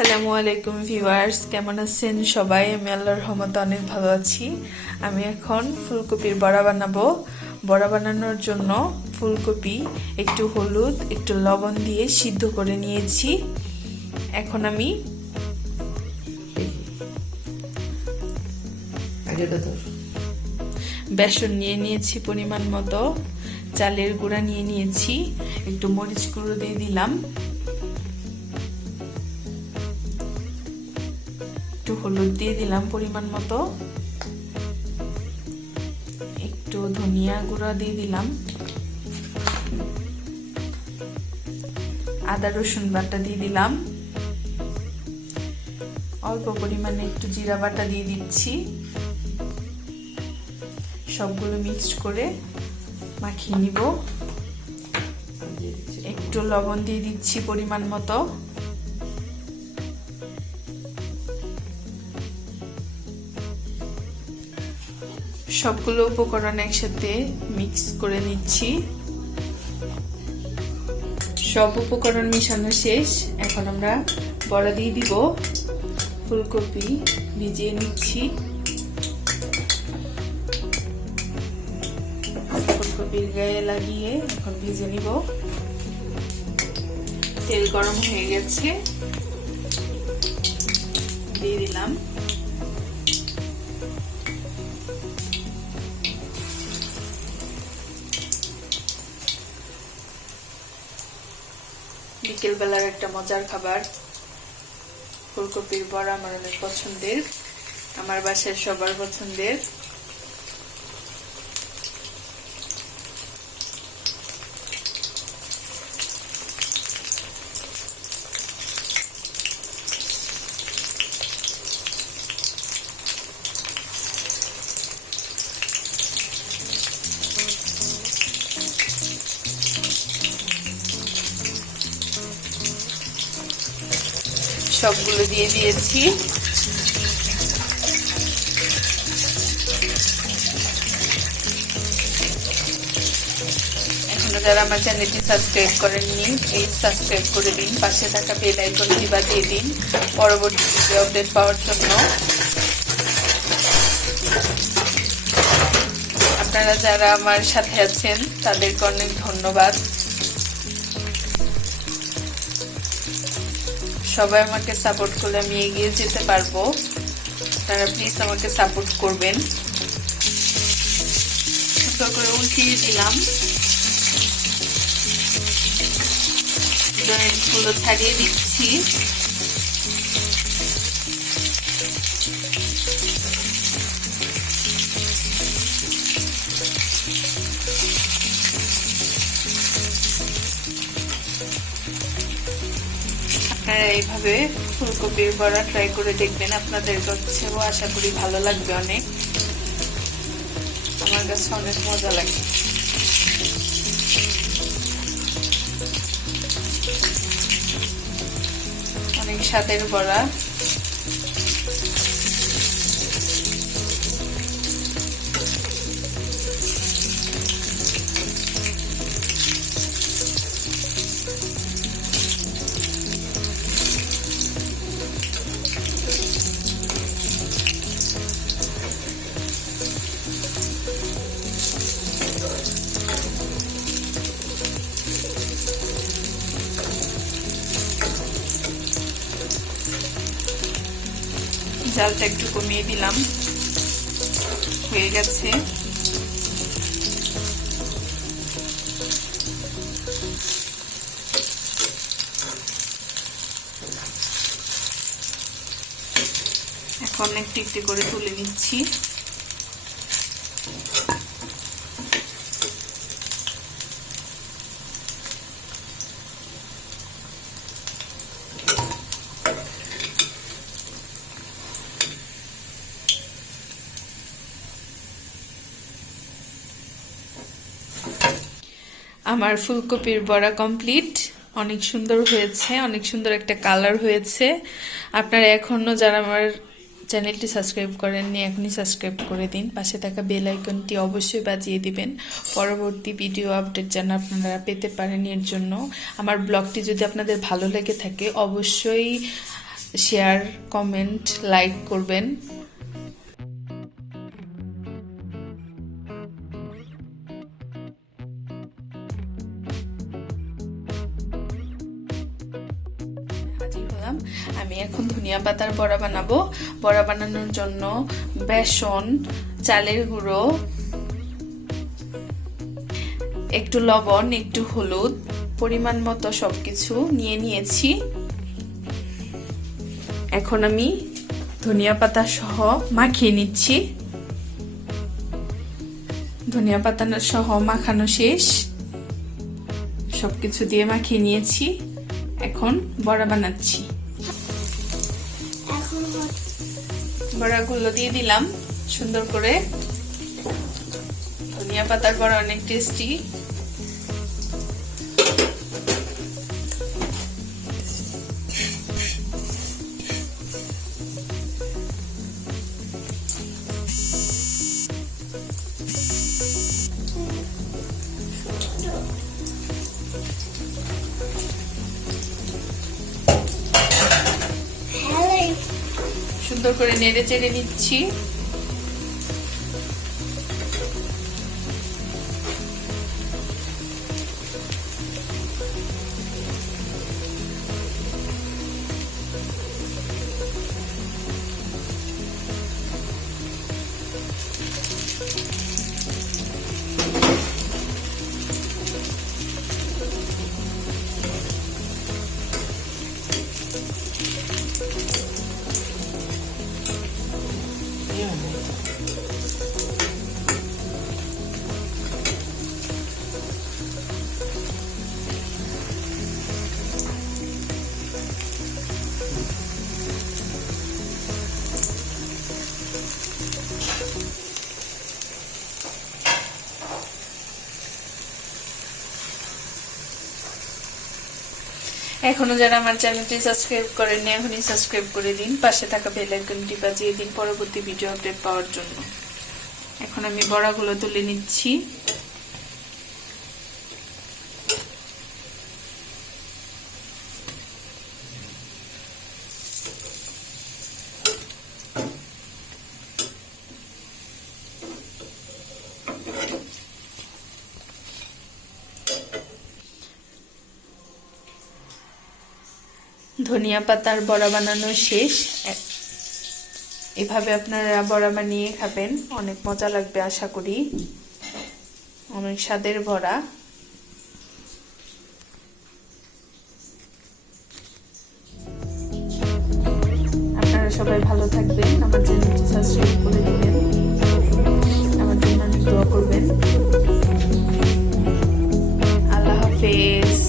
আসসালামু আলাইকুম ভিউয়ার্স, কেমন আছেন সবাই? আমি আল্লাহর রহমতে অনেক ভালো আছি। আমি এখন ফুলকপির বড়া বানাবো। বড়া বানানোর জন্য ফুলকপি একটু হলুদ একটু লবণ দিয়ে সিদ্ধ করে নিয়েছি। এখন আমি বেসন নিয়ে নিয়েছি পরিমাণ মতো, চালের গুঁড়া নিয়ে নিয়েছি, একটু মরিচ গুঁড়ো দিয়ে দিলাম, একটু হলুদ দিয়ে দিলাম পরিমাণ মতো, একটু ধনিয়া গুঁড়া দিয়ে দিলাম, আদা রসুন বাটা দিয়ে দিলাম, অল্প পরিমাণে একটু জিরা বাটা দিয়ে দিচ্ছি। সবগুলো মিক্সড করে মাখিয়ে নিব। একটু লবণ দিয়ে দিচ্ছি পরিমাণ মতো। সবগুলো উপকরণ একসাথে মিক্স করে নিচ্ছি। সব উপকরণ মিশানো শেষ। এখন আমরা বড়া দিয়ে দিব। ফুলকপি ভিজিয়ে নিচ্ছি। ফুলকপির গায়ে লাগিয়ে এখন ভিজে নিব। তেল গরম হয়ে গেছে, দিয়ে দিলাম। বিকেল বেলার একটা মজার খাবার ফুলকপির বড়া আমার অনেক পছন্দের, আমার বাসার সবার পছন্দের। সবগুলো দিয়ে দিয়েছি। এখনো যারা আমার চ্যানেলটি সাবস্ক্রাইব করেননি প্লিজ সাবস্ক্রাইব করে দিন, পাশে থাকা বেল আইকনটি বাজিয়ে দিন পরবর্তী ভিডিও আপডেট পাওয়ার জন্য। আপনারা যারা আমার সাথে আছেন তাদেরকে অনেক ধন্যবাদ। সবাই আমাকে সাপোর্ট করলে আমি এগিয়ে যেতে পারবো। আপনারা প্লিজ আমাকে সাপোর্ট করবেন। সুন্দর করে উল্টিয়ে দিলাম। জয়েন্টগুলো ছাড়িয়ে দিচ্ছি। আপনারা এইভাবে ফুলকপির বড়া ট্রাই করে দেখবেন, আপনাদের কাছেও আশা করি ভালো লাগবে অনেক। আমার কাছে অনেক মজা লাগে। অনেক স্বাদের বড়া। জালটা একটু কমিয়ে দিলাম, হয়ে গেছে। এখন একটু একটু করে তুলে নিচ্ছি। আমার ফুলকপির বড়া কমপ্লিট। অনেক সুন্দর হয়েছে, অনেক সুন্দর একটা কালার হয়েছে। আপনারা এখনো যারা আমার চ্যানেলটি সাবস্ক্রাইব করেননি এখনই সাবস্ক্রাইব করে দিন, পাশে থাকা বেল আইকনটি অবশ্যই বাজিয়ে দিবেন পরবর্তী ভিডিও আপডেট যেন আপনারা পেতে পারেন। এর জন্য আমার ব্লগটি যদি আপনাদের ভালো লেগে থাকে অবশ্যই শেয়ার, কমেন্ট, লাইক করবেন। আমি এখন ধনিয়া পাতার বড়া বানাবো। বড়া বানানোর জন্য বেসন, চালের গুঁড়ো, একটু লবণ, একটু হলুদ, পরিমাণ মতো সবকিছু নিয়ে নিয়েছি। এখন আমি ধনিয়া পাতা সহ মাখিয়ে নিচ্ছি। ধনিয়া পাতা সহ মাখানো শেষ, সবকিছু দিয়ে মাখিয়ে নিয়েছি। এখন বড়া বানাচ্ছি। বড়াগুলো দিয়ে দিলাম সুন্দর করে। ধনিয়া পাতার বড়া অনেক টেস্টি। সুন্দর করে নেড়ে চেড়ে নিচ্ছি। এখনো যারা আমার চ্যানেলটি সাবস্ক্রাইব করেননি এখনই সাবস্ক্রাইব করে দিন। পাশে থাকা বেল আইকনটি বাজিয়ে দিন পরবর্তী ভিডিও আপডেট পাওয়ার জন্য। এখন আমি বড়াগুলো তুলে নিচ্ছি। ধনিয়া পাতার বড়া বানানো শেষ। এভাবে আপনারা বড়া বানিয়ে খাবেন, অনেক মজা লাগবে আশা করি। অনেক স্বাদের বড়া। আপনারা সবাই ভালো থাকবেন, আমার চ্যানেলটি সাবস্ক্রাইব করে দিবেন, আমার জন্য অনেক দোয়া করবেন। আল্লাহ হাফেজ।